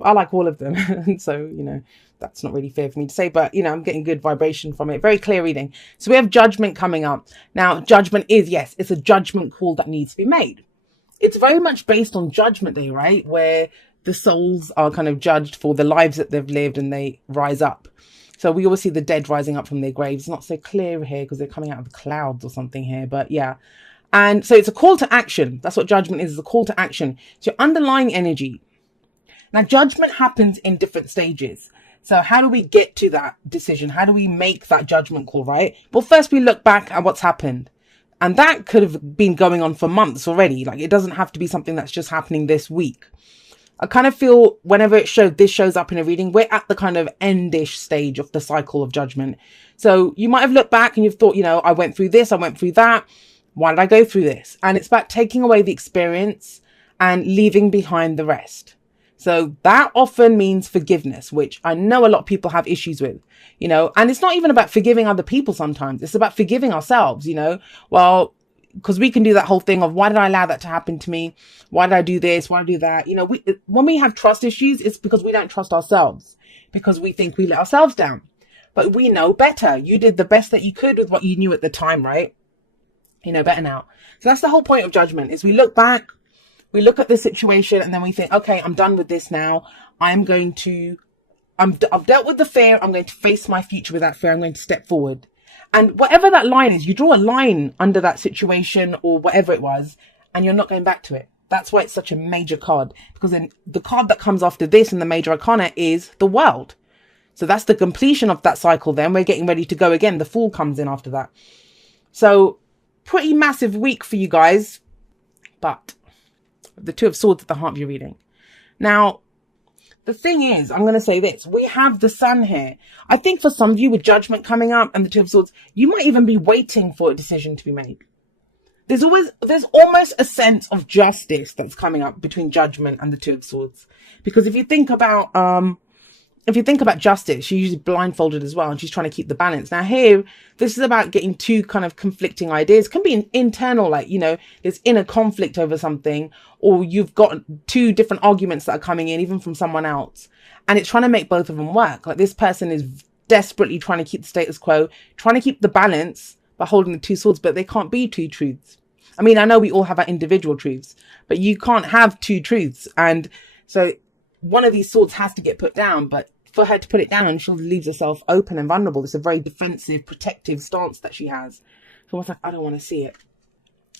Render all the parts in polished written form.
I like all of them. So, that's not really fair for me to say, but, I'm getting good vibration from it. Very clear reading. So we have judgment coming up. Now, judgment is, yes, it's a judgment call that needs to be made. It's very much based on Judgment Day, right? Where the souls are kind of judged for the lives that they've lived and they rise up. So we always see the dead rising up from their graves. It's not so clear here because they're coming out of the clouds or something here, but yeah. And so it's a call to action. That's what judgment is a call to action. It's your underlying energy. Now, judgment happens in different stages. So how do we get to that decision? How do we make that judgment call, right? Well, first we look back at what's happened. And that could have been going on for months already. Like, it doesn't have to be something that's just happening this week. I kind of feel whenever this shows up in a reading, we're at the kind of endish stage of the cycle of judgment. So you might have looked back and you've thought, I went through this, I went through that. Why did I go through this? And it's about taking away the experience and leaving behind the rest. So that often means forgiveness, which I know a lot of people have issues with, and it's not even about forgiving other people sometimes. It's about forgiving ourselves, well, because we can do that whole thing of why did I allow that to happen to me? Why did I do this? Why did I do that? When we have trust issues, it's because we don't trust ourselves, because we think we let ourselves down. But we know better. You did the best that you could with what you knew at the time, right? You know better now. So that's the whole point of judgment, is we look back, we look at the situation, and then we think, okay, I'm done with this now. I've dealt with the fear. I'm going to face my future with that fear. I'm going to step forward. And whatever that line is, you draw a line under that situation or whatever it was, and you're not going back to it. That's why it's such a major card, because then the card that comes after this in the major arcana is the World. So that's the completion of that cycle. Then we're getting ready to go again. The Fool comes in after that. So pretty massive week for you guys, but the Two of Swords at the heart of your reading. Now, the thing is, I'm going to say this. We have the Sun here. I think for some of you with Judgment coming up and the Two of Swords, you might even be waiting for a decision to be made. There's almost a sense of justice that's coming up between Judgment and the Two of Swords. Because if you think about justice, she's usually blindfolded as well, and she's trying to keep the balance. Now here, this is about getting two kind of conflicting ideas. It can be an internal, there's inner conflict over something, or you've got two different arguments that are coming in, even from someone else. And it's trying to make both of them work. Like, this person is desperately trying to keep the status quo, trying to keep the balance by holding the two swords, but they can't be two truths. I mean, I know we all have our individual truths, but you can't have two truths. And so one of these swords has to get put down, but for her to put it down, she leaves herself open and vulnerable. It's a very defensive, protective stance that she has. So it's like, I don't want to see it.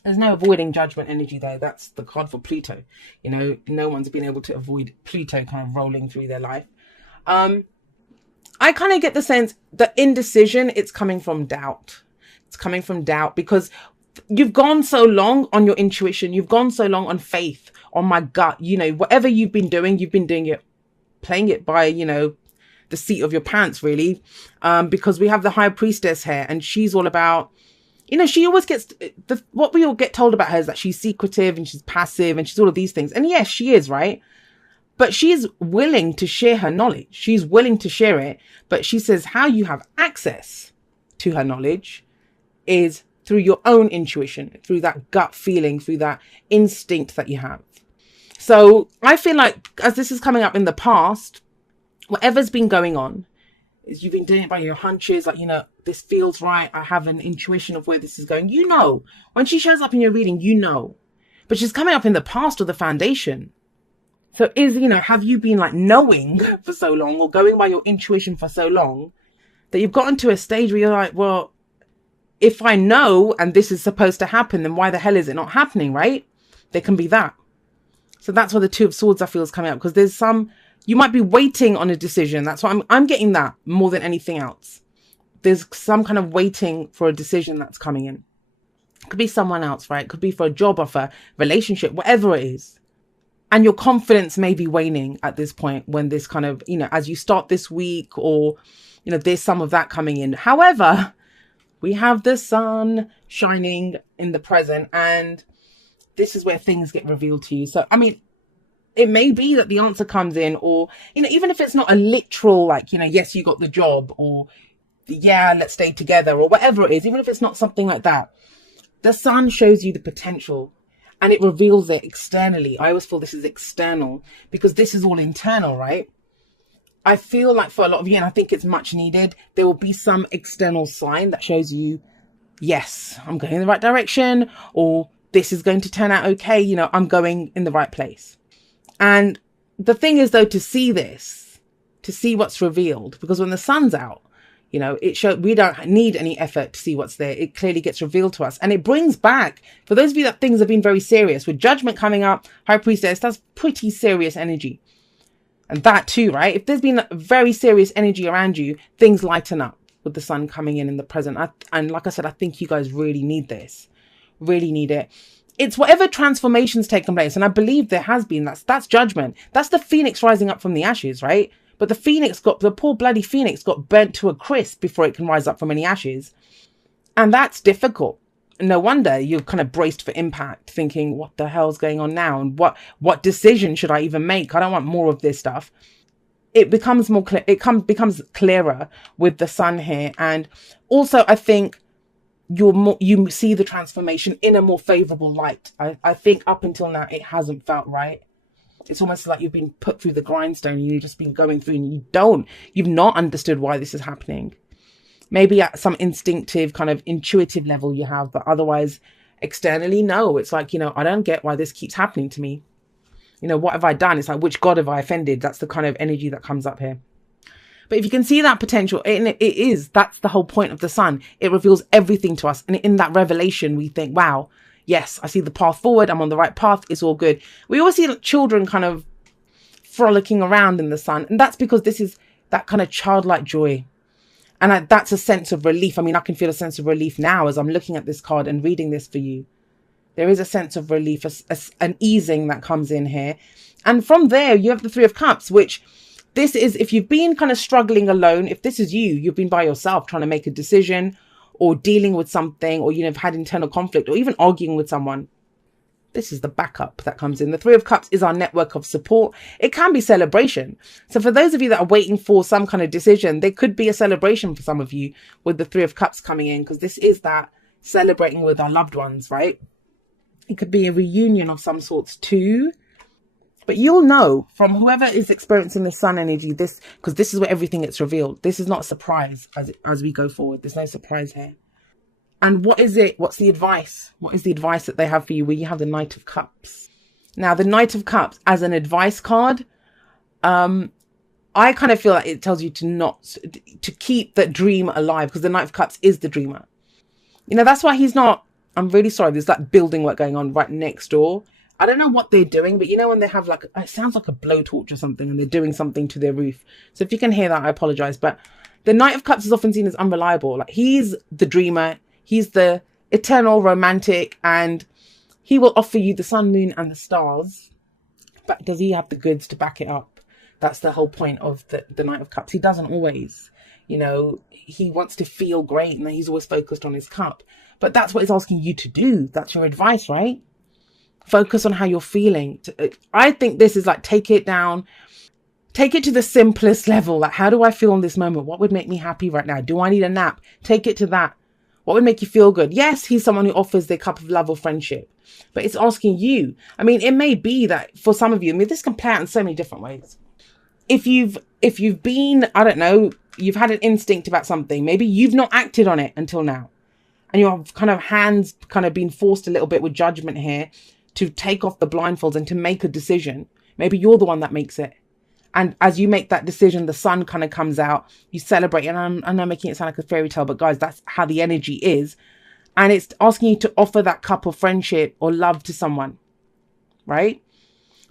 There's no avoiding Judgment energy though. That's the card for Pluto. No one's been able to avoid Pluto kind of rolling through their life. I kind of get the sense that indecision, it's coming from doubt. It's coming from doubt because you've gone so long on your intuition. You've gone so long on faith, on my gut. Whatever you've been doing it, playing it by, the seat of your pants, really. Because we have the High Priestess here, and she's all about, she always gets what we all get told about her is that she's secretive and she's passive and she's all of these things. And yes, she is, right? But she's willing to share her knowledge. She's willing to share it. But she says how you have access to her knowledge is through your own intuition, through that gut feeling, through that instinct that you have. So I feel like, as this is coming up in the past, whatever's been going on is you've been doing it by your hunches. Like, this feels right. I have an intuition of where this is going. When she shows up in your reading, but she's coming up in the past or the foundation. So have you been knowing for so long or going by your intuition for so long that you've gotten to a stage where you're like, well, if I know and this is supposed to happen, then why the hell is it not happening, right? There can be that. So that's why the Two of Swords I feel is coming up, because there's you might be waiting on a decision. That's why I'm getting that more than anything else. There's some kind of waiting for a decision that's coming in. It could be someone else, right? It could be for a job offer, relationship, whatever it is. And your confidence may be waning at this point when this kind of, as you start this week, or, there's some of that coming in. However, we have the sun shining in the present, and this is where things get revealed to you. So, I mean, it may be that the answer comes in, or, even if it's not a literal, yes, you got the job, or yeah, let's stay together, or whatever it is, even if it's not something like that, the sun shows you the potential. and it reveals it externally. I always feel this is external because this is all internal, right? I feel like for a lot of you, and I think it's much needed, there will be some external sign that shows you, yes, I'm going in the right direction, or this is going to turn out okay. You know, I'm going in the right place. And the thing is, though, to see this, to see what's revealed, because when the sun's out, you know, we don't need any effort to see what's there. It clearly gets revealed to us, and it brings back, for those of you that things have been very serious, with judgment coming up, high priestess, that's pretty serious energy. And that too, right? If there's been very serious energy around you, things lighten up with the sun coming in the present. And like I said, I think you guys really need this, really need it. It's whatever transformations taking place. And I believe there has been, that's judgment. That's the phoenix rising up from the ashes, right? But the poor bloody phoenix got burnt to a crisp before it can rise up from any ashes. And that's difficult. No wonder you're kind of braced for impact, thinking, what the hell's going on now? And what decision should I even make? I don't want more of this stuff. It becomes more clear. Becomes clearer with the sun here. And also, I think you see the transformation in a more favorable light. I think up until now, it hasn't felt right. It's almost like you've been put through the grindstone and you've just been going through and you've not understood why this is happening. Maybe at some instinctive kind of intuitive level you have, but otherwise externally, no. It's like, you know, I don't get why this keeps happening to me. You know, what have I done? It's like, which God have I offended? That's the kind of energy that comes up here. But if you can see that potential, that's the whole point of the sun. It reveals everything to us. And in that revelation, we think, wow, yes, I see the path forward. I'm on the right path. It's all good. We always see children kind of frolicking around in the sun. And that's because this is that kind of childlike joy. And that's a sense of relief. I mean, I can feel a sense of relief now as I'm looking at this card and reading this for you. There is a sense of relief, an easing that comes in here. And from there, you have the Three of Cups, which this is, if you've been kind of struggling alone, if this is you've been by yourself trying to make a decision or dealing with something, or you've had internal conflict or even arguing with someone. This is the backup that comes in. The Three of Cups is our network of support. It can be celebration. So for those of you that are waiting for some kind of decision, there could be a celebration for some of you with the Three of Cups coming in, because this is that celebrating with our loved ones, right? It could be a reunion of some sorts too. But you'll know from whoever is experiencing the sun energy, because this is where everything gets revealed. This is not a surprise as we go forward. There's no surprise here. And what is it? What's the advice? What is the advice that they have for you where you have the Knight of Cups? Now, the Knight of Cups as an advice card, I kind of feel like it tells you to keep that dream alive, because the Knight of Cups is the dreamer. You know, that's why he's not, I'm really sorry, there's like building work going on right next door. I don't know what they're doing, but you know when they have like, it sounds like a blowtorch or something, and they're doing something to their roof. So if you can hear that, I apologize. But the Knight of Cups is often seen as unreliable. Like, he's the dreamer. He's the eternal romantic, and he will offer you the sun, moon, and the stars. But does he have the goods to back it up? That's the whole point of the Knight of Cups. He doesn't always, you know, he wants to feel great, and he's always focused on his cup. But that's what it's asking you to do. That's your advice, right? Focus on how you're feeling. I think this is like, take it down. Take it to the simplest level. Like, how do I feel in this moment? What would make me happy right now? Do I need a nap? Take it to that. What would make you feel good? Yes, he's someone who offers their cup of love or friendship, but it's asking you. I mean, it may be that for some of you, I mean, this can play out in so many different ways. If you've been, I don't know, you've had an instinct about something, maybe you've not acted on it until now, and your kind of hands kind of been forced a little bit with judgment here to take off the blindfolds and to make a decision. Maybe you're the one that makes it. And as you make that decision, the sun kind of comes out, you celebrate. And I'm not making it sound like a fairy tale, but guys, that's how the energy is. And it's asking you to offer that cup of friendship or love to someone, right?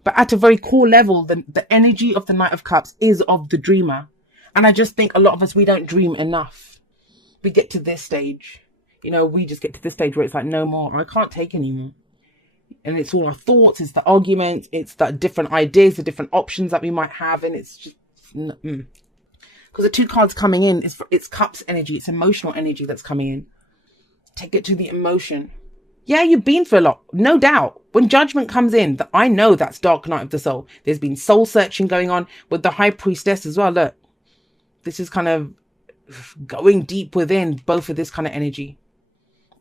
But at a very core level, the energy of the Knight of Cups is of the dreamer. And I just think a lot of us, we don't dream enough. We get to this stage, you know, we just get to this stage where it's like, no more, I can't take anymore. And it's all our thoughts, it's the arguments, it's the different ideas, the different options that we might have. And it's just, because the two cards coming in, it's cups energy, it's emotional energy that's coming in. Take it to the emotion. Yeah, you've been through a lot, no doubt. When judgment comes in, I know that's dark night of the soul. There's been soul searching going on with the High Priestess as well. Look, this is kind of going deep within both of this kind of energy.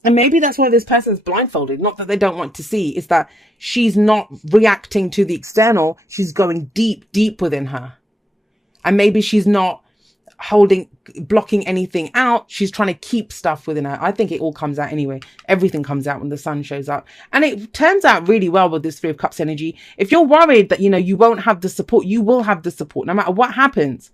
And maybe that's why this person's blindfolded. Not that they don't want to see, it's that she's not reacting to the external. She's going deep, deep within her. And maybe she's not blocking anything out. She's trying to keep stuff within her. I think it all comes out anyway. Everything comes out when the sun shows up. And it turns out really well with this Three of Cups energy. If you're worried that, you won't have the support, you will have the support no matter what happens.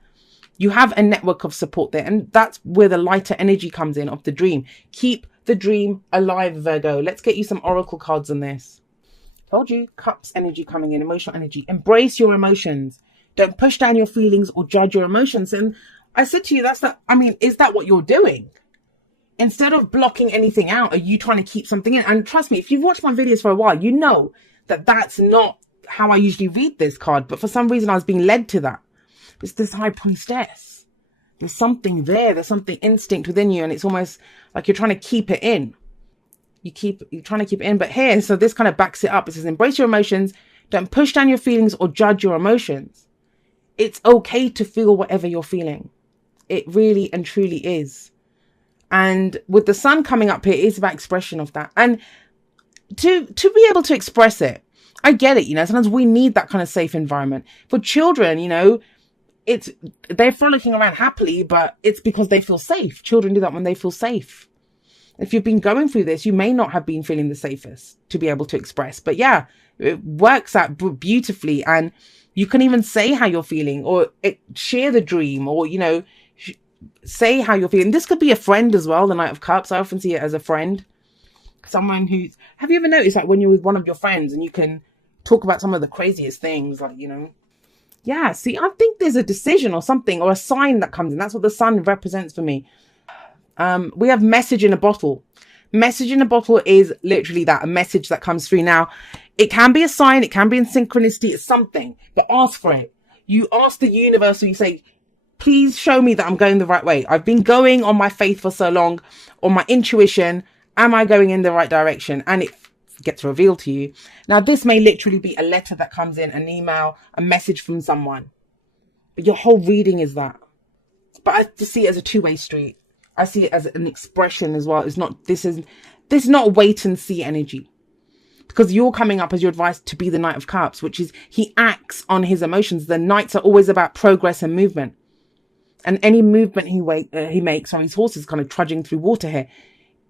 You have a network of support there. And that's where the lighter energy comes in of the dream. Keep the dream alive, Virgo. Let's get you some oracle cards on this. Told you, Cups energy coming in, emotional energy. Embrace your emotions. Don't push down your feelings or judge your emotions. And I said to you, is that what you're doing? Instead of blocking anything out, are you trying to keep something in? And trust me, if you've watched my videos for a while, you know that that's not how I usually read this card. But for some reason, I was being led to that. It's this High Priestess. There's something there. There's something instinct within you. And it's almost like you're trying to keep it in. You're trying to keep it in. But here, so this kind of backs it up. It says, embrace your emotions. Don't push down your feelings or judge your emotions. It's okay to feel whatever you're feeling. It really and truly is. And with the sun coming up here, it's about expression of that. And to be able to express it, I get it, sometimes we need that kind of safe environment. For children, they're frolicking around happily, but it's because they feel safe. Children do that when they feel safe. If you've been going through this, you may not have been feeling the safest to be able to express. But yeah, it works out beautifully. And you can even say how you're feeling, or share the dream, or, say how you're feeling. This could be a friend as well, the Knight of Cups. I often see it as a friend. Someone who's... Have you ever noticed, like, when you're with one of your friends and you can talk about some of the craziest things, like, Yeah, see, I think there's a decision or something, or a sign that comes in. That's what the sun represents for me. We have message in a bottle. Message in a bottle is literally that, a message that comes through. Now, it can be a sign, it can be in synchronicity, it's something, but ask for it. You ask the universe, or you say, please show me that I'm going the right way. I've been going on my faith for so long, on my intuition. Am I going in the right direction? And it gets revealed to you. Now, this may literally be a letter that comes in, an email, a message from someone. But your whole reading is that. But I just see it as a two-way street. I see it as an expression as well. This is not wait and see energy. Because you're coming up as your advice to be the Knight of Cups, which is he acts on his emotions. The Knights are always about progress and movement. And any movement he makes, or his horse is kind of trudging through water here,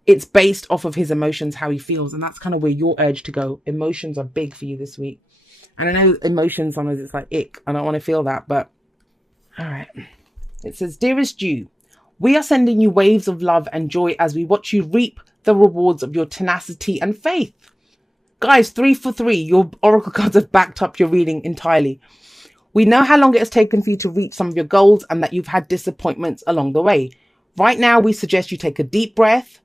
it's based off of his emotions, how he feels. And that's kind of where you're urged to go. Emotions are big for you this week. And I know emotions, sometimes it's like, ick, I don't want to feel that. But, all right. It says, dearest you, we are sending you waves of love and joy as we watch you reap the rewards of your tenacity and faith. Guys, 3 for 3. Your oracle cards have backed up your reading entirely. We know how long it has taken for you to reach some of your goals and that you've had disappointments along the way. Right now, we suggest you take a deep breath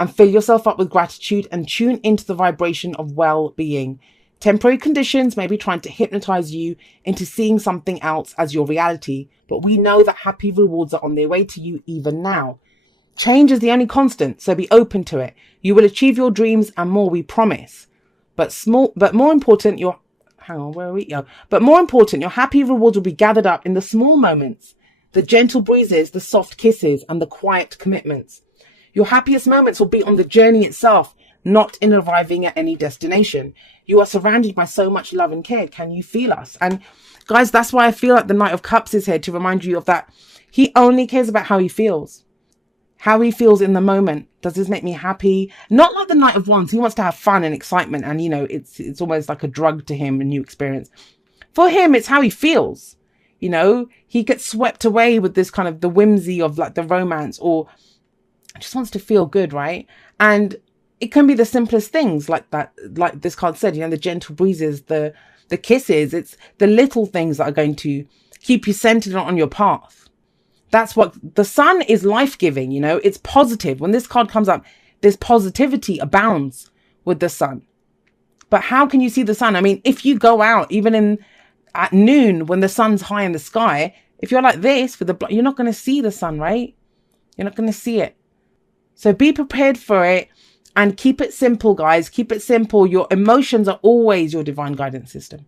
and fill yourself up with gratitude and tune into the vibration of well-being. Temporary conditions may be trying to hypnotize you into seeing something else as your reality, but we know that happy rewards are on their way to you even now. Change is the only constant, so be open to it. You will achieve your dreams and more, we promise. But more important, your happy rewards will be gathered up in the small moments, the gentle breezes, the soft kisses, and the quiet commitments. Your happiest moments will be on the journey itself, not in arriving at any destination. You are surrounded by so much love and care. Can you feel us? And guys, that's why I feel like the Knight of Cups is here to remind you of that. He only cares about how he feels. How he feels in the moment. Does this make me happy? Not like the Knight of Wands. He wants to have fun and excitement. And, it's almost like a drug to him, a new experience. For him, it's how he feels. He gets swept away with this kind of the whimsy of like the romance, or just wants to feel good, right? And it can be the simplest things like that. Like this card said, the gentle breezes, the kisses. It's the little things that are going to keep you centered on your path. That's what the sun is, life-giving, it's positive. When this card comes up, this positivity abounds with the sun. But how can you see the sun? I mean, if you go out, even at noon, when the sun's high in the sky, if you're like this, you're not going to see the sun, right? You're not going to see it. So be prepared for it and keep it simple, guys. Keep it simple. Your emotions are always your divine guidance system.